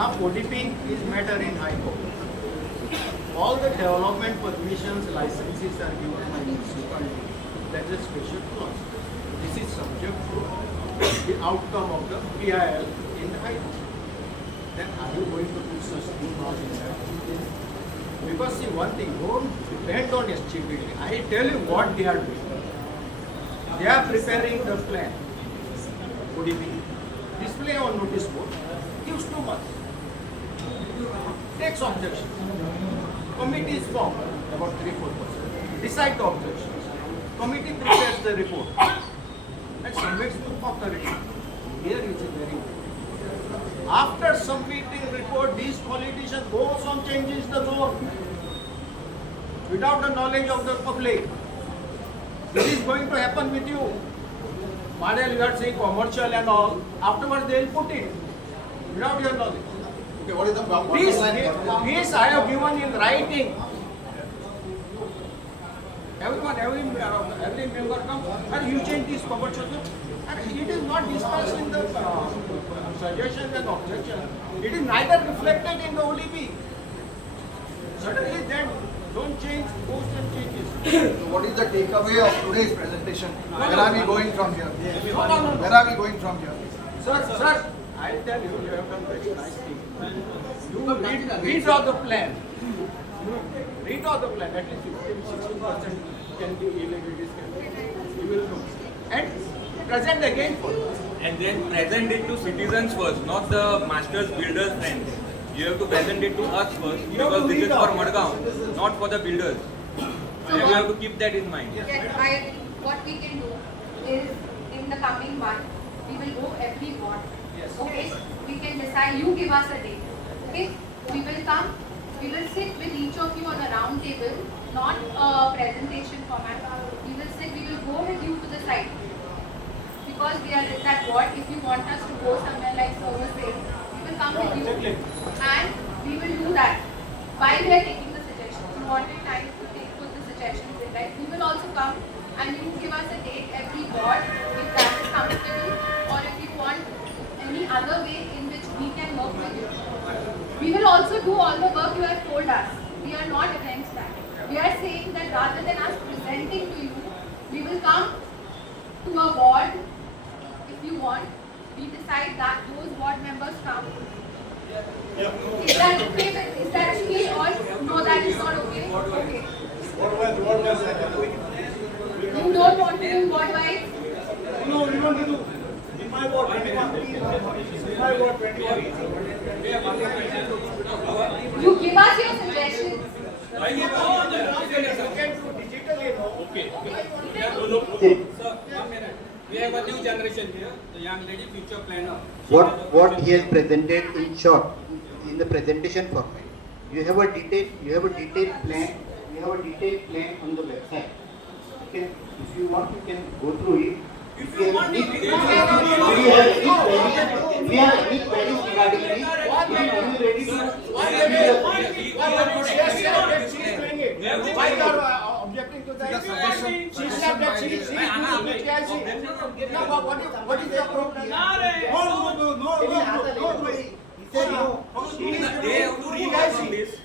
Now ODP is matter in High Court. All the development permissions, licenses are given by municipality. That is a special clause. This is subject to the outcome of the PIL in the High Court. Then are you going to put such new laws in that? Because see one thing, don't depend on SGPD. I tell you what they are doing. They are preparing the plan. ODP. Display on notice board. Gives 2 months. Takes objection. Committee is formed, about 3-4%. Decide the objections. Committee prepares the report and submits to authority. Here is a very important. After submitting report, these politicians goes on changes the law without the knowledge of the public. This is going to happen with you. While you are saying commercial and all, afterwards they will put it without your knowledge. Okay, what is the This I have given in writing. Every member comes and you change this commercial. And it is not discussed in the suggestions and objections. It is neither reflected in the ODP. Suddenly then don't change post and changes. So what is the takeaway of today's presentation? Where are we going from here? No. Where are we going from here? Sir, I'll tell you, you have done very nice thing. You read all the plan. Read all the plan. At least 15-16% can be illegal. You will know. And present again for us. And then present it to citizens first, not the masters, builders, friends. You have to present it to us first because this is for Madgaon, not for the builders. So And you have to keep that in mind. yes, what we can do is in the coming month, we will go every ward. Yes. Okay, we can decide. You give us a date. Okay, we will come. We will sit with each of you on a round table, not a presentation format. We will sit. We will go with you to the site because we are in that ward. If you want us to go somewhere like services, we will come with you and we will do that. While we are taking the suggestions, you wanted time to put the suggestions in, right? We will also come and you give us a date every ward if that is comfortable, or if you want any other way in which we can work with you. We will also do all the work you have told us. We are not against that. We are saying that rather than us presenting to you, we will come to a ward if you want. We decide that those ward members come. Is that okay? Is that okay or no, that is not okay? Okay. You don't want to do ward wise? No, we want to do. In my ward, 21. In my ward, 21. You give us your suggestions. You can do digitally, no? Okay. Sir, 1 minute. We have a new generation here, the young lady, future planner. What he has presented in short in the presentation format. You have a detailed plan. You have a detailed plan on the website. Okay, if you want, you can go through it. If you have any queries regarding this, we are ready to. Why you are objecting to that? She said that she is now what is the problem?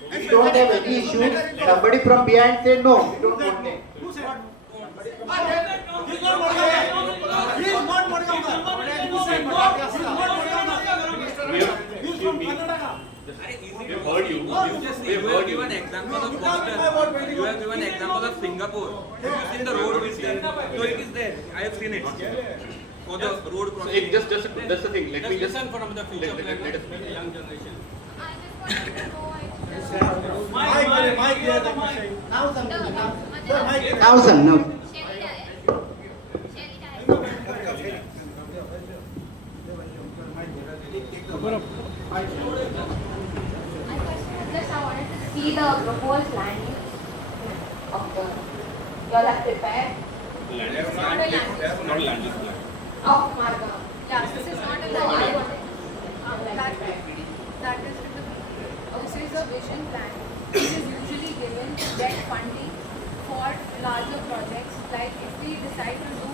We don't have any issue. Somebody from behind said no, we don't want it. We've heard you. You have given example of Boston. You have given example of Singapore. Have you seen the road which there? So it is there. I have seen it. For the road crossing. Just that's the thing. Let me just listen from the future let planner, us- the young generation. I just wanted to know. Now, sir, now. Shelly Dyer. Just I wanted to see the proposed landing of the you all have prepared It's not a land use. of Margam. Yeah, this is not a So I land wanted that is with the this is a vision plan which is usually given to get funding for larger projects, like if we decide to do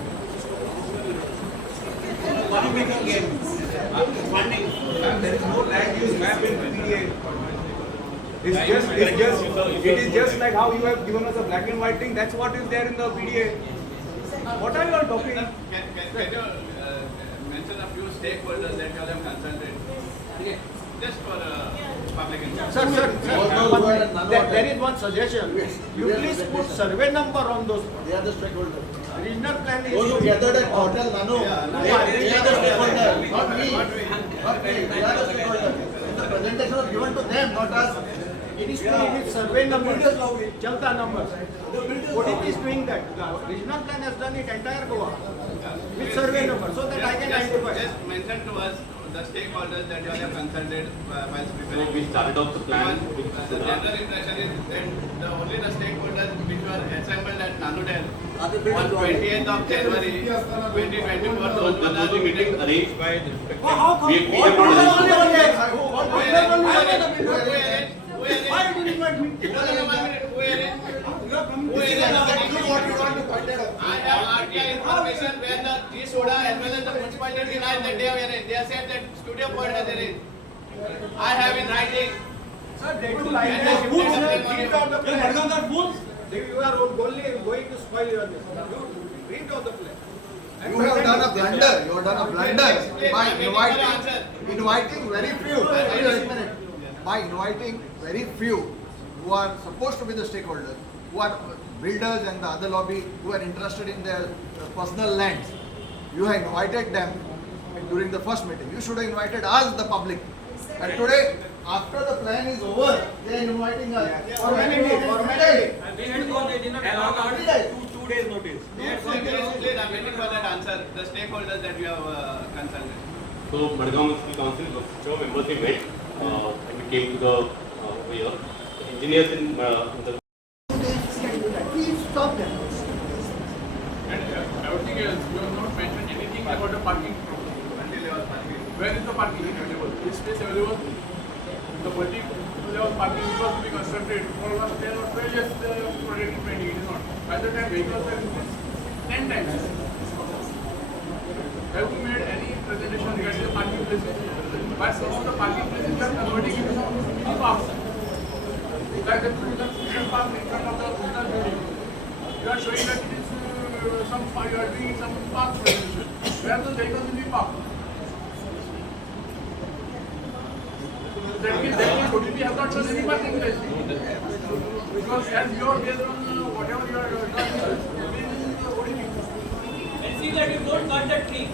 There is no land use map in PDA. It is just like how you have given us a black and white thing. That's what is there in the PDA. What are you all talking? Can you mention a few stakeholders that you all have consulted? Just for public information. Sir, there is one suggestion. You please put survey number on those. They are the stakeholders. Regional plan is. Those who gathered at Hotel Nano, they are the stakeholders, not me. Not me. They are the stakeholders. The presentation was given to them, not us. It is survey number. Jalta number. ODP is doing that. The regional plan has done it entire Goa with survey number, so that I can identify. Just mention to us the stakeholders that you all have consulted while So preparing. we started off the plan. The general impression is that only the stakeholders which were assembled at Nanodel on 20th of January 2024. So Those there were was a the meeting arranged by the respective. How come? We have Who arranged. Why did you invite me? I have RTI information where the G Soda as well as the municipality denied that they have arranged. They have said that Studio Point has arranged. I have in writing. Sir, they do like And that. they Fools, shifted sir. the Read out the plan. Fools. You are only going to spoil your this. You read out the plan. You have done a blunder. You have done a blunder by inviting very few. By inviting very few who are supposed to be the stakeholders, who are builders and the other lobby who are interested in their personal lands. You have invited them during the first meeting. You should have invited us, the public. And today, after the plan is over, they are inviting us. Formality. We had gone, they did not allow our 2 days notice. Please, I'm waiting for that answer. The stakeholders that you have consulted. So Madgaon Municipal Council, whichever members we met, and we came to the over here. The engineers in the Please stop them. And everything else, you have not mentioned anything about the parking level parking. Where is the parking available? Is space available? The multi-level parking is supposed to be constructed for last 10 or 12 years. The project is pending. It is not. By the time vehicles are increased 10 times. Have you made any presentation regarding the parking places? By some of the parking places, you are converting into some parks. Like the student park in front of the original building. You are showing that it is some park, you are doing some park presentation. Where the vehicles will be parked. That means ODP have not shown any parking place. Because as you are based on whatever you are doing in the ODP. And see that you don't cut the trees.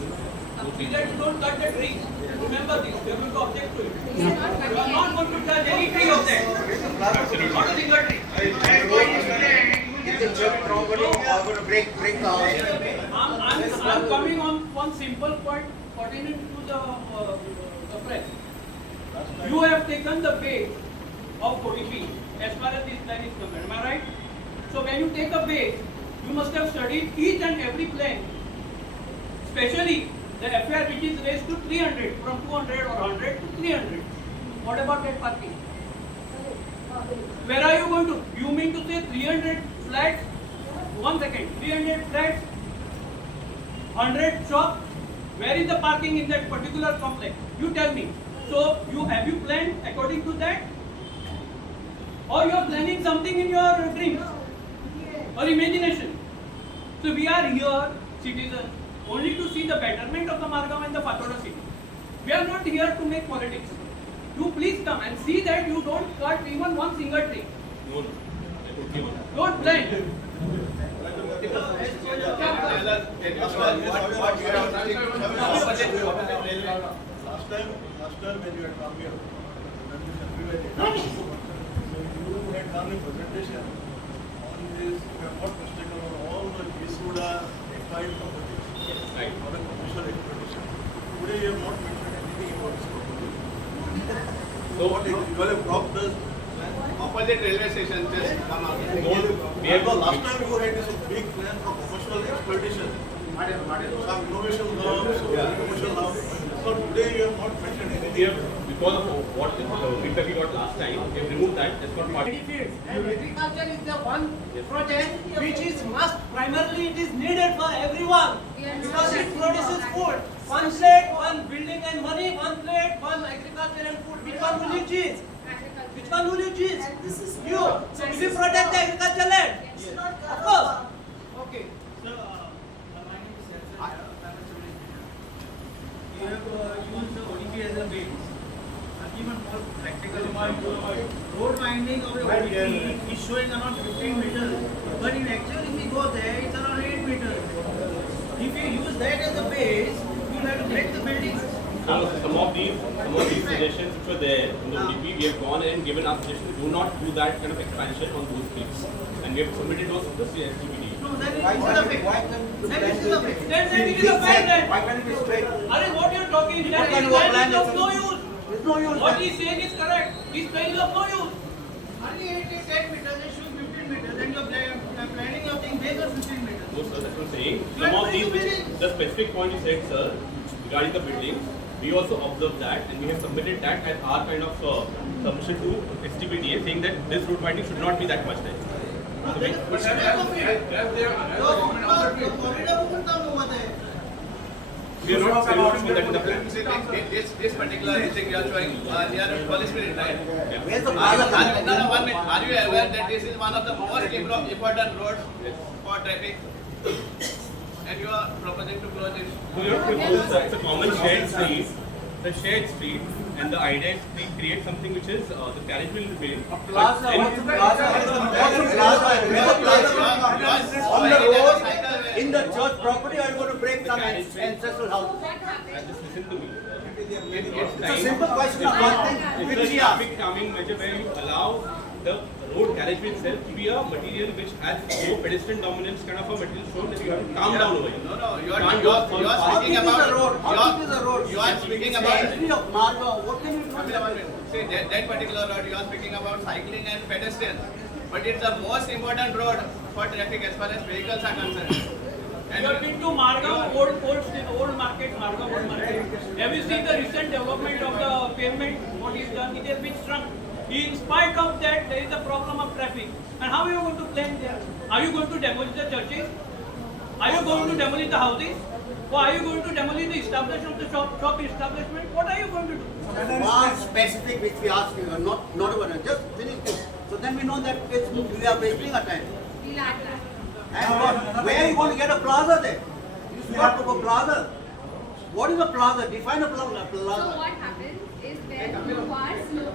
See that you don't cut the trees. Remember this, you are going to object to it. You are not going to touch any tree of that. Not a single tree. I'm coming on one simple point pertaining to the press. You have taken the base of ODP as far as this plan is concerned. Am I right? So when you take a base, you must have studied each and every plan, especially the FAR which is raised to 300, from 200 or 100 to 300. What about that parking? Where are you going to? You mean to say 300 flats? 1 second. 300 flats, 100 shops. Where is the parking in that particular complex? You tell me. So have you planned according to that? Or you are planning something in your dreams or imagination? So we are here, citizens, only to see the betterment of the Margam and the Fachoda city. We are not here to make politics. You please come and see that you don't cut even one single tree. no, Don't plant. Last time when you had come here, when we you had done a presentation on this, if I am not mistaken, on all the G-Soda acquired properties. Right. On a commercial exploitation. Today you have not mentioned anything about this property. So what is, you have blocked this plan? Opposite railway station, just come out. we have Last time you had this big plan for commercial exploitation. Some innovation laws, commercial laws. So today you have not mentioned anything. we have, because of what feedback we got last time, we have removed that. That's not part. And agriculture is the one project which is must primarily it is needed for everyone because it produces food. One slate, one building and money, one plate, one agriculture and food. Which one will you choose? Which one will you choose? You. So will you protect the agriculture land? Of course. Okay. So, my name is Yasser. I'm a civil engineer. You have used the ODP as a base. Even more practically, road winding of the ODP is showing around 15 meters. But in actual, if you go there, it's around 8 meters. If you use that as a base, you have to break the buildings. Some of these suggestions which were there in the ODP, we have gone and given our suggestions, do not do that kind of expansion on those streets. And we have submitted those to the CSTBD. No, that is the fix. That is the fix. Then it is a plan then. Why can't it be straight? Are what you are talking? That kind is of a plan of is- no use. There's no use. What he is saying is correct. This plan is of no use. Only 10 meters, they show 15 meters, and you're planning your thing bigger 15 meters. No, sir, that's what I'm saying. You Some are of these, breaking buildings. the specific point you said, sir, regarding the buildings, we also observed that and we have submitted that as our kind of submission to STBDA saying that this road widening should not be that much there. So we, But as they are, Your corridor won't come over there. we are not shown that in the plan. This particular thing you are showing, they are police spirit, right? Where's the Are you, plaza? no, 1 minute. Are you aware that this is one of the most important roads for traffic? And you are proposing to close it? So you have to propose that it's a common shared street, the shared street, and the idea is to create something which is the carriage will remain. Plaza, what's the plaza? What's the plaza? Where's the plaza? On the road, in the church property, are you going to break some ancestral house? Just listen to me. It's a simple question of one thing, It's which a we ask. traffic calming measure where you allow the road carriageway itself to be a material which has no pedestrian dominance kind of a material shown that you have to calm down over here. No, you are Can't speaking go How big is about the road? How big is the road? You are speaking The about entry of Margao, what can you do? See that particular road you are speaking about cycling and pedestrians, but it's the most important road for traffic as far as vehicles are concerned. You have been to Margao, old market, Margao old market. Have you seen the recent development of the pavement? What is done? It has been shrunk. In spite of that, there is a problem of traffic. And how are you going to plan there? Are you going to demolish the churches? Are you going to demolish the houses? Or are you going to demolish the establishment of the shop establishment? What are you going to do? One specific which we ask you, not one, just finish this. So then we know that we are wasting our time. We'll add that. And what, where are you going to get a plaza then? You got to go plaza. What is a plaza? Define a plaza. So what happens is when you are slow.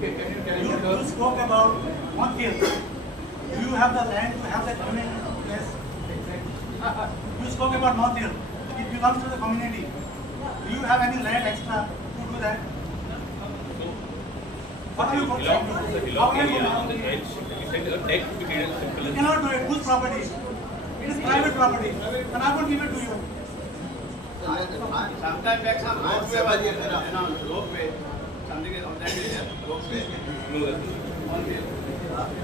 You spoke about North Hill. Do you have the land to have that community place? You spoke about North Hill. It belongs to the community. Do you have any land extra to do that? What are you going to do? How are you going On to the do? edge, you said a deck to be created as simple You as cannot do it. Whose property? It is private property. And I will give it to you. Sometimes back some ropeway was announced, ropeway, something of that nature, ropeway. no, that's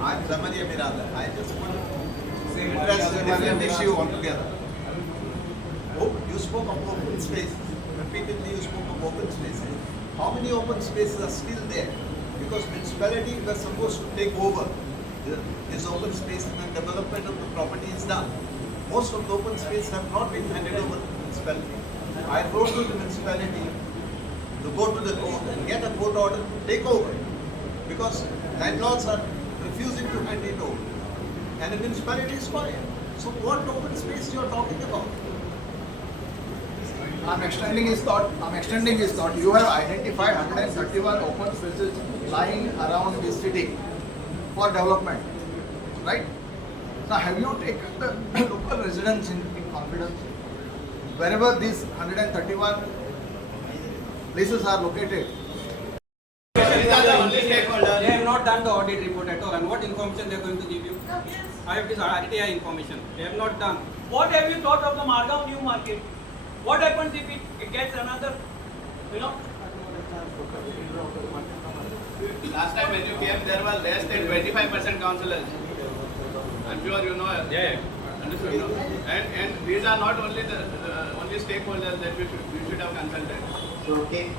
I'm Samadi Amirada. I just want to address a different issue altogether. Oh, you spoke of open space. Repeatedly you spoke of open spaces. How many open spaces are still there? Because municipality was supposed to take over this open space and the development of the property is done. Most of the open space have not been handed over to the municipality. I wrote to the municipality to go to the court and get a court order to take over because landlords are refusing to hand it over and the municipality is quiet. So what open space you are talking about? I'm extending his thought. You have identified 131 open spaces lying around the city for development, right? Now, have you taken the local residents in confidence? Wherever these 131 places are located, These are the only stakeholders. They have not done the audit report at all. And what information they are going to give you? I have this RTI information. They have not done. What have you thought of the Margao new market? What happens if it gets another, Last time when you came, there were less than 25% councillors. I'm sure you know. yeah. Understood, no? And these are not only the only stakeholders that we should have consulted. So, okay,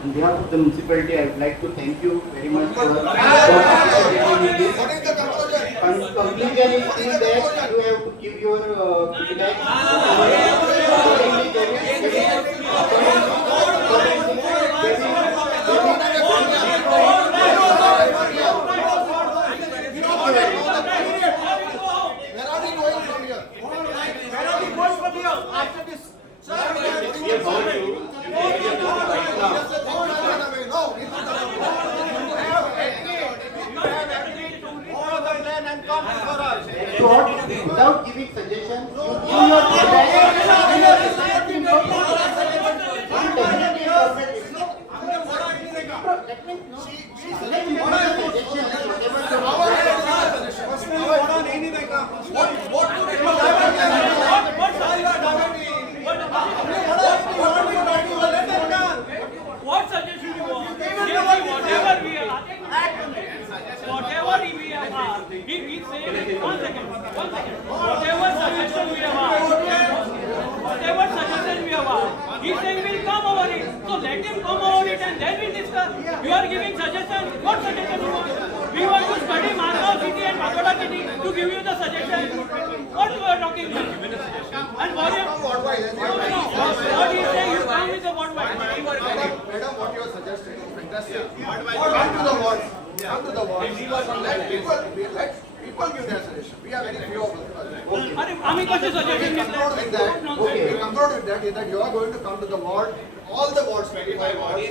On behalf of the municipality, I would like to thank you very much for What is the conclusion? conclusion is still that you have to give your feedback. Where are we going from here? Where are we going from here after this? We are bound to No, All the plan and come for us. Short, without giving suggestions, you give your feedback. What suggestion you want? Whatever we are, whatever we have asked, he said, one second. Whatever suggestion we have asked, he's saying we'll come over it. So let him come over it and then we'll discuss. You are giving suggestion. What suggestion you want? We want to study Margao city and Baroda city to give you the suggestion. What you are talking about? And what you what he is saying, you come with the word wide. Madam, what you are suggesting is fantastic. Come to the wards. Come to the wards. Let people give their suggestion. We are very few of us. अरे आम्ही कसे suggestion We conclude with that. We conclude with that is that you are going to come to the ward, all the wards, 25 wards,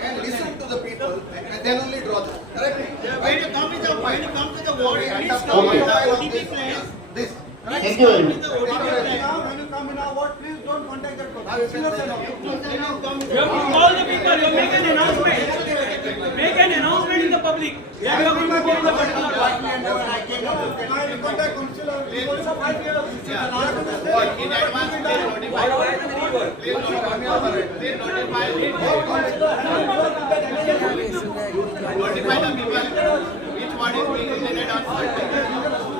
and listen to the people, and then only draw them. Correct? When you come to the ward, Please come with the ODP plan. This. Thank you very much. When you come in our ward, please don't contact that person. You have to call the people, you make an announcement. Make an announcement in the public. That you are going to go in the particular ward. Contact councillor, also 5 years. In advance, please notify. Please notify. Notify the people which ward is being related on what.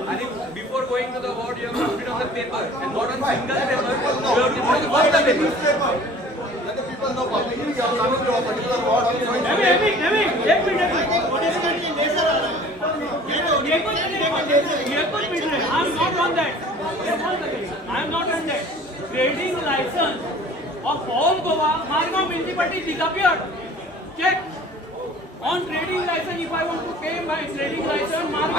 And if before going to the ward, you have to put it on the paper and not on single paper. You have to put it on all the papers. Let the people know publicly you are coming to a particular ward. Let me. I'm not on that. I'm not on that. Trading license of all Goa, Margao municipality disappeared. Check. On trading license, if I want to pay my trading license, Margao